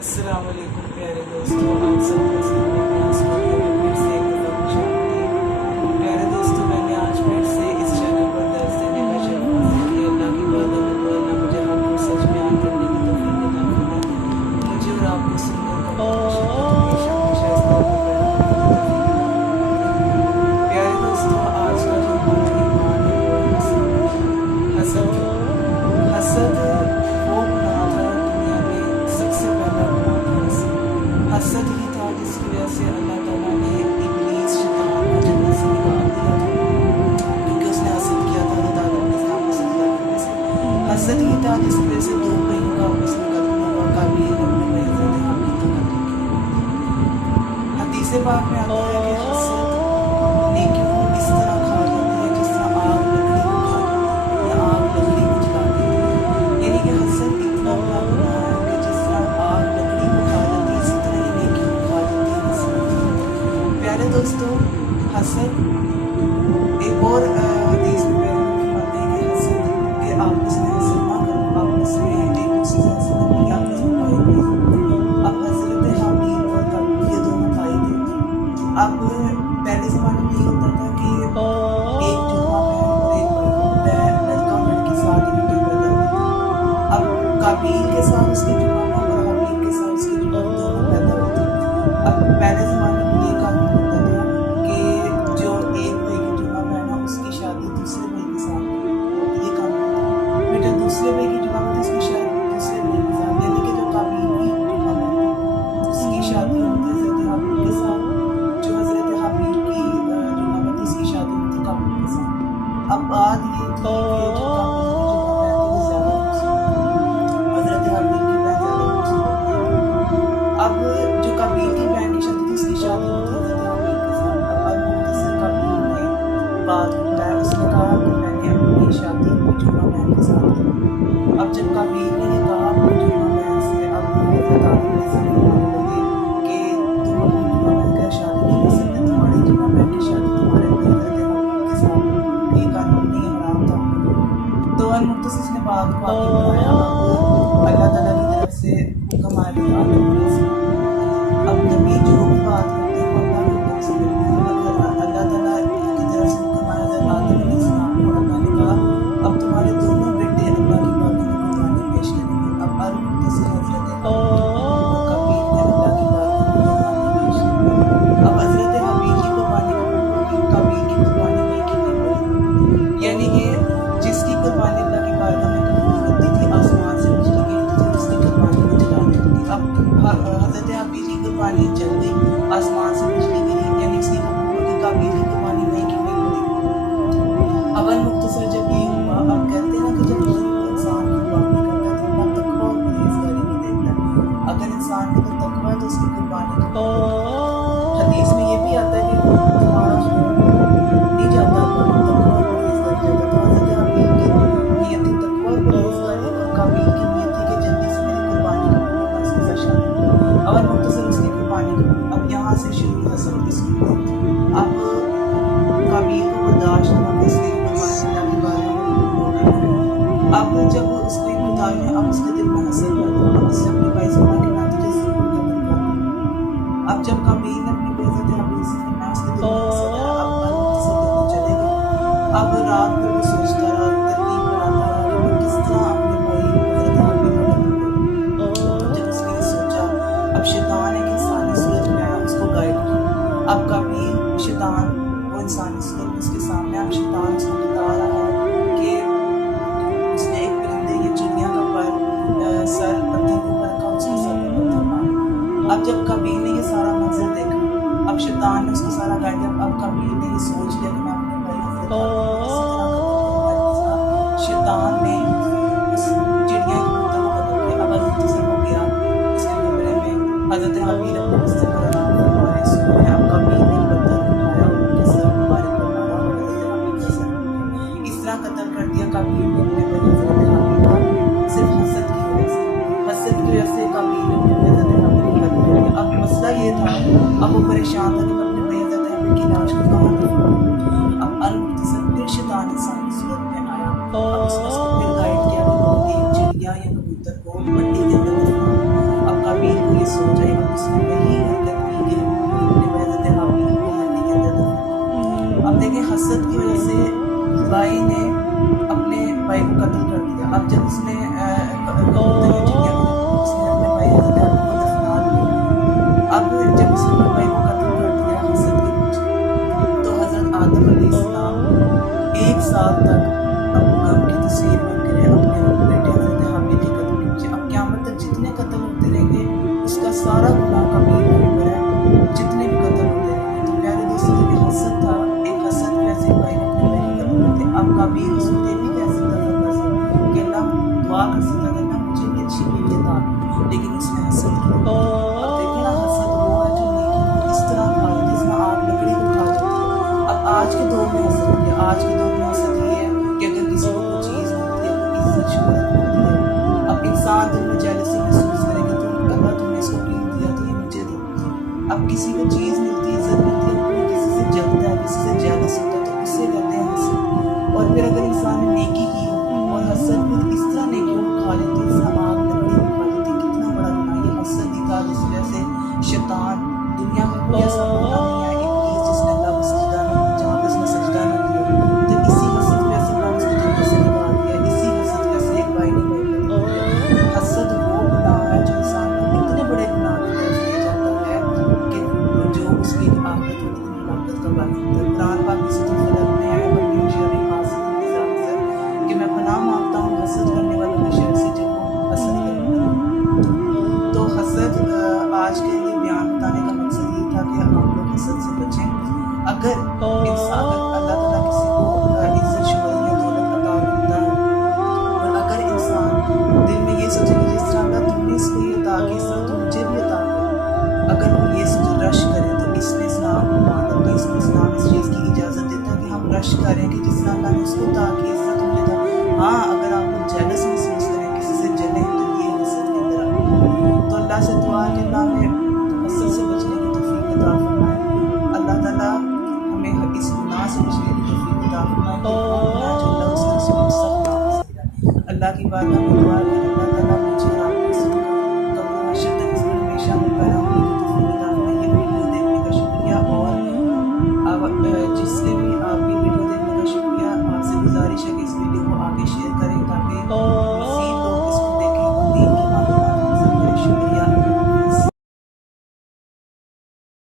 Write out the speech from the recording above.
السلام علیکم پیارے دوستوں، آپ سب کو پھر سے ایک دفعہ خوش آمدید۔ پیارے دوستوں، میں نے آج پھر سے اس چینل پر درس دینے کا شرف حاصل کیا۔ اللہ کی عبادت ہے تو اللہ مجھے حق کو سچ بیان کرنے کی توفیق عطا فرمائے۔ مجھے اور آپ کو سننے کا ہمیشہ ہمیشہ اس طرح کی توفیق عطا فرمائے۔ پیارے دوستوں، آج کا جو ہمارا عنوان ہے وہ ہے حسد۔ حسد وہ گناہ تھا دنیا میں سب سے پہلا گناہ تھا حسد ہی تھا جس کی وجہ سے اللہ تعالیٰ نے ابلیس شیطان کو جنت سے نکال دیا تھا، کیونکہ اس نے حسد کیا تھا اللہ تعالیٰ کے نظام کو سجدہ کرنے سے۔ حسد ہی تھا جس کی وجہ سے دو بھائیوں کا آپس میں قتل ہوا، قابیل اور اپنے بھائی حضرت حابیل کا قتل کیا۔ حدیث پاک میں آتا ہے کہ حسد نیکیوں کو اس طرح کھا جاتی ہے جس طرح آگ لکڑی کو کھا جاتی ہے یا آگ لکڑی کو جلا دیتی ہے۔ یعنی کہ حسد اتنا بڑا گناہ ہے کہ جس طرح آگ لکڑی کو کھا جاتی ہے اسی طرح یہ نیکیوں کو کھا جاتی ہے حسد۔ پیارے دوستوں، حسد ایک اور حدیث میں فرماتے ہیں کہ حسد کہ آپس میں حسد نہ کرو، آپس میں ایک دوسرے سے حسد نہ کرو، آپس میں بھائی بھائی۔ اب حضرت حابیل اور قابیل یہ دونوں بھائی تھے۔ اب پہلے زمانے میں یہ ہوتا تھا کہ ایک جمعہ بہن اور ایک لڑکا اور لڑکی ساتھ اکٹھے پیدا ہوتے تھے۔ اب قابیل کے ساتھ اس کے جمعہ اور حابیل کے ساتھ اس کے جمعہ دونوں پیدا ہوتے تھے۔ اب پہلے زمانے میں یہ قانون ہوتا تھا کہ جو ایک بھائی کی جمعہ بہن ہے اس کی شادی دوسرے بھائی کے ساتھ ہوتی، یہ قانون تھا۔ پھر جو دوسرے بھائی کی جمعہ ہوتی اس کی شادی دوسرے بھائی کے ساتھ، یعنی کہ جو قابیل کی جمعہ بہن تھی اس کی شادی ہوتی حضرت حابیل کے ساتھ، جو حضرت حابیل کی جمعہ بہن تھی اس کی شادی ہوتی قابیل کے ساتھ۔ اب بات یہ تھی کہ جو قابیل کی جمعہ بہن تھی وہ زیادہ خوبصورت تھی، حضرت حابیل کی بہن زیادہ خوبصورت نہیں تھی۔ اب جو قابیل کی بہن کی شادی تھی اس کی شادی ہوتی حضرت حابیل کے ساتھ۔ اب مختصر قابیل نے بات بتایا، اس نے کہا کہ میں نے اپنی شادی اپنی جمعہ بہن کے ساتھ کی۔ اب جب قابیل نے یہ کہا اپنی جمعہ بہن سے، اب حضرت حابیل نے ضد کرنے لگے کہ تم اپنی جمعہ بہن کا شادی نہیں کر سکتے، تمہاری جمعہ بہن کی شادی تمہارے بھائی حضرت حابیل کے ساتھ، یہ قانون نہیں حرام تھا۔ تو المختصر نے بات کو آگے بڑھایا۔ اللہ تعالیٰ کی طرف سے حکم آیا کہ آدم علیہ السلام، اب نبی جو بھی بات کرتے ہیں وہ اللہ کے حکم سے کرتے ہیں۔ اللہ تعالیٰ کی طرف سے حکم آیا حضرت آدم علیہ السلام کو، اللہ نے کہا اب تمہارے دونوں بیٹے اللہ کی بارگاہ میں قربانی پیش کریں گے۔ اب المختصر حضرت قابیل نے اللہ کی بارگاہ میں قربانی پیش کی۔ اب حضرت حابیل کی قربانی قابیل کی قربانی نہیں کی گئی، یعنی کہ جس کی قربانی اللہ کی بارگاہ میں قبول ہوتی تھی آسمان سے بجلی گرتی تھی اور اس کی قربانی کو جلا دیتی تھی۔ اب حضرت حابیل کی قربانی جل گئی، آسمان سے بجلی گری، یعنی اس کی قبول ہوگی، قابیل کی قربانی نہیں کی گئی ہوگی۔ اب المختصر جب یہ ہوا، اب کہتے ہیں کہ جب انسان قربانی کرتا ہے تو اللہ تقویٰ اور پرہیزگاری بھی دیتا ہے۔ اگر انسان کے اندر تقویٰ ہے تو اس کی قربانی قبول ہوتی ہے۔ حدیث میں یہ بھی آتا ہے کہ تمہارا خون نہیں جاتا تقویٰ اور پرہیزگاری جاتا۔ تو حضرت حابیل کی نیت تھی تقویٰ اور پرہیزگاری، اور قابیل کی نیت تھی کہ جلدی سے میری قربانی قبول ہو، میں اس کے ساتھ شامل ہوں۔ اب مختصر اس کی قربانی قبول۔ اب یہاں سے شروع حسد کی صورت۔ اب قابیل کو برداشت ہوا کہ اس کی قربانی اللہ کی بارگاہ میں قبول ہونا ہے۔ اب جب اس کو بتایا ہے، اب اس کے دل میں حسد پیدا ہوا، اب اس سے اپنے بھائی سے کہا کہ میں تجھے ضرور قتل کر دوں گا۔ اب جب قابیل نے اپنی بے حضرت حابیل سے فرمایا، اس کے دل میں حسد آیا۔ اب المختصر دونوں چلے گئے۔ اب رات میں وہ سوچتا رہا، ترکیب بناتا رہا کہ میں کس طرح اپنے بھائی حضرت حابیل کا قتل کروں۔ جب اس نے سوچا، اب شیطان ایک انسانی صورت میں آیا، اس کو گائیڈ کیا۔ اب قابیل شیطان وہ انسانی صورت میں اس کے سامنے، اب شیطان اس کو بتا رہا ہے کہ اس نے ایک پرندے یا چڑیا کا سر پتھر کے اوپر رکھا، اس کے سر پر پتھر مارا۔ اب جب قابیل نے یہ سارا منظر دیکھا، اب شیطان نے اس کو سارا گائیڈ کیا۔ اب قابیل نے یہ سوچ لیا کہ میں اپنے بھائی حضرت حابیل کو اسی طرح قتل کروں گا۔ شیطان نے اس چڑیا کے پتھر کو قتل کیا۔ اب المختصر ہو گیا اس کے کمرے میں، حضرت حابیل اپنے بستر پر آرام فرمائے سو رہے ہیں۔ اب قابیل نے پتھر اٹھایا اور ان کے سر مبارک پر مارا اور حضرت حابیل کا سر اس طرح قتل کر دیا۔ قابیل نے اپنے بھائی حضرت حابیل کا صرف حسد کی وجہ سے قابیل نے اپنے بھائی حضرت حابیل کو قتل کر دیا۔ اب مسئلہ یہ تھا، اب وہ پریشان تھا کہ میں اپنے بھائی حضرت حابیل کی لاش کو کہاں دفناؤں۔ اب المختصر پھر شیطان انسانی صورت میں آیا۔ اب اس نے اس کو پھر گائیڈ کیا کہ ایک چڑیا یا کبوتر کبوتر کو مٹی کے اندر دفنا۔ اب قابیل کو یہ سوچ آئی، اب اس نے وہی حرکت کی کہ اپنے حضرت حابیل کو مٹی کے اندر دفنا۔ اب دیکھیں حسد کی وجہ سے بھائی نے اپنے بھائی کو قتل کر دیا۔ اب جب اس نے کبوتر یا چڑیا کو دیکھا، اس نے اپنے بھائی حضرت حابیل کو دفنا دیا۔ اب جب اس نے اپنے بھائی کو قتل کر دیا حسد کے پیچھے، تو حضرت آدم علیہ السلام 1 سال تک غم کی تصویر بن کرے اپنے بیٹے حضرت حابیل کے قتل کے پیچھے۔ اب قیامت تک جتنے قتل ہوتے رہیں گے اس کا سارا گناہ قابیل کے اوپر ہے، جتنے بھی قتل ہوتے رہیں گے۔ تو پیارے دوستوں کے حسد تھا، ایک حسد ویسے بھائی نے اپنے بھائی کو قتل کرتے۔ اب قابیل اس وقت یہ بھی کہہ سکتا تھا اللہ سے کہ اللہ دعا کر سکتا تھا کہ مجھے بھی اچھی بیوی عطا کر، لیکن اس نے حسد کیا۔ اب دیکھیں نا حسد وہ ہے جو نیکی کو اس طرح کھا جاتا ہے جس میں آگ لکڑی کو کھا جاتی ہے۔ اب آج کے دور میں حسد کیا؟ آج کے دور میں حسد یہ ہے کہ اگر کسی کو کوئی چیز ملتی ہے، کوئی عزت شہرت ملتی ہے، اب انسان دل میں جیلسی محسوس کرے کہ اللہ تم نے اس کو کیوں دیا تو یہ مجھے دے۔ اب کسی کو چیز ملتی ہے، عزت ملتی ہے، کوئی کسی سے جلتا ہے، کسی سے جیلس ہوتا ہے، تو اس سے کہتے ہیں حسد۔ اور پھر اگر انسان نے نیکی کی ہو اور حسد پھر اس طرح نیکیوں کو کھا لیتی ہے جس طرح آگ لکڑی کو کھا لیتی ہے، کتنا بڑا گناہ یہ حسد ہی تھا جس وجہ سے شیطان دنیا میں کوئی ایسا موقع نہیں ہے ابلیس جس نے اللہ کو سجدہ نہ کیا، جہاں پہ اس نے سجدہ نہ کیا، تو اسی حسد کی وجہ سے اللہ نے اس کو جنت سے نکال دیا، اسی حسد کی وجہ سے ایک بھائی نے بھائی کو قتل کیا۔ حسد وہ گناہ ہے جو انسان کو اتنے بڑے گناہ کی طرف لے جاتا ہے کہ جو اس کی آخرت میں اتنی ہلاکت کا باعث ہوتا ہے۔ قرآن پاک کی سورۃ الفلق میں ہے کہ میں پناہ مانگتا ہوں حسد کرنے والوں کے شر سے جب وہ حسد کرنے لگے۔ تو حسد آج کے لیے بیان بتانے کا مقصد یہ تھا کہ ہم لوگ حسد سے بچیں۔ اگر انسان اللہ تعالیٰ کسی کو عزت شہرت یا دولت عطا کرتا ہے اور اگر انسان دل میں یہ سوچے کہ جس طرح اللہ تم نے اس کو یہ عطا کی اس طرح تم مجھے بھی عطا کر، اگر وہ یہ سوچ رش کرے تو اس میں اسلام کو ماننا تو اس میں اسلام اس چیز کی اجازت دیتا ہے کہ ہم رش کریں کہ جس طرح اللہ نے اس کو عطا کی اس طرح تم نے عطا۔ ہاں اگر آپ کو جیلس محسوس کریں، کسی سے جلیں، تو یہ حسد کے اندر آئے۔ تو اللہ سے دعا کہ اللہ ہمیں حسد سے بچنے کی توفیق عطا فرمائے۔ اللہ تعالیٰ ہمیں اس گناہ سے بچنے کی توفیق عطا فرمائے کہ وہ گناہ جو اللہ اس سے سخت نہ ہو سکتا۔ اللہ کی بارگاہ میں دعا کریں